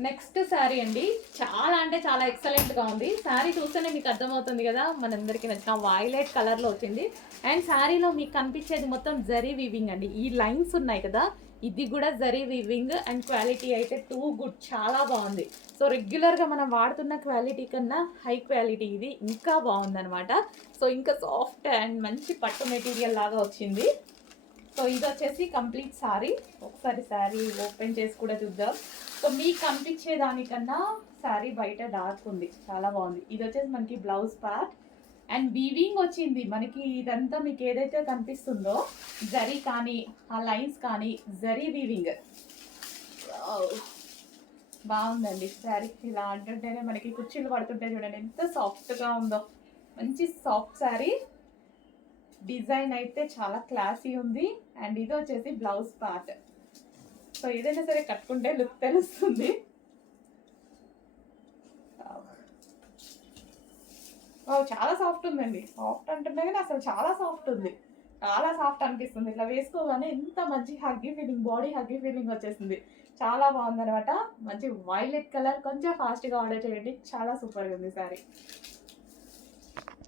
Next sari అండి, చాలా అంటే చాలా ఎక్సలెంట్గా ఉంది. శారీ చూస్తేనే మీకు అర్థమవుతుంది కదా, మనందరికీ నచ్చిన వైలెట్ కలర్లో వచ్చింది. అండ్ శారీలో మీకు కనిపించేది మొత్తం జరీ వీవింగ్ అండి. ఈ లైన్స్ ఉన్నాయి కదా, ఇది కూడా జరీ వీవింగ్. అండ్ క్వాలిటీ అయితే టూ గుడ్, చాలా బాగుంది. సో రెగ్యులర్గా మనం వాడుతున్న క్వాలిటీ కన్నా హై క్వాలిటీ ఇది, ఇంకా బాగుందనమాట. సో ఇంకా సాఫ్ట్ అండ్ మంచి పట్టు మెటీరియల్ లాగా వచ్చింది. సో ఇది వచ్చేసి కంప్లీట్ శారీ. ఒకసారి శారీ ఓపెన్ చేసి కూడా చూద్దాం. సో మీకు కనిపించే దానికన్నా శారీ బయట డార్క్ ఉంది, చాలా బాగుంది. ఇది వచ్చేసి మనకి బ్లౌజ్ పార్ట్ అండ్ వీవింగ్ వచ్చింది మనకి. ఇదంతా మీకు ఏదైతే కనిపిస్తుందో జరీ కానీ ఆ లైన్స్ కానీ జరీ వీవింగ్ బాగుందండి. శారీ ఇలా అంటుంటేనే మనకి కుర్చీలు పడుతుంటే చూడండి ఎంత సాఫ్ట్గా ఉందో. మంచి సాఫ్ట్ శారీ, డిజైన్ అయితే చాలా క్లాసీ ఉంది. అండ్ ఇది వచ్చేసి బ్లౌజ్ పార్ట్. సో ఏదైనా సరే కట్టుకుంటే లుక్ తెలుస్తుంది. చాలా సాఫ్ట్ ఉందండి. సాఫ్ట్ అంటున్నా కానీ అసలు చాలా సాఫ్ట్ ఉంది, చాలా సాఫ్ట్ అనిపిస్తుంది. ఇట్లా వేసుకోగానే ఎంత మంచి హగ్గీ ఫీలింగ్, బాడీ హగ్గీ ఫీలింగ్ వచ్చేసింది. చాలా బాగుంది అనమాట. మంచి వైలెట్ కలర్, కొంచెం ఫాస్ట్గా ఆర్డర్ చేయండి, చాలా సూపర్గా ఉంది సారీ.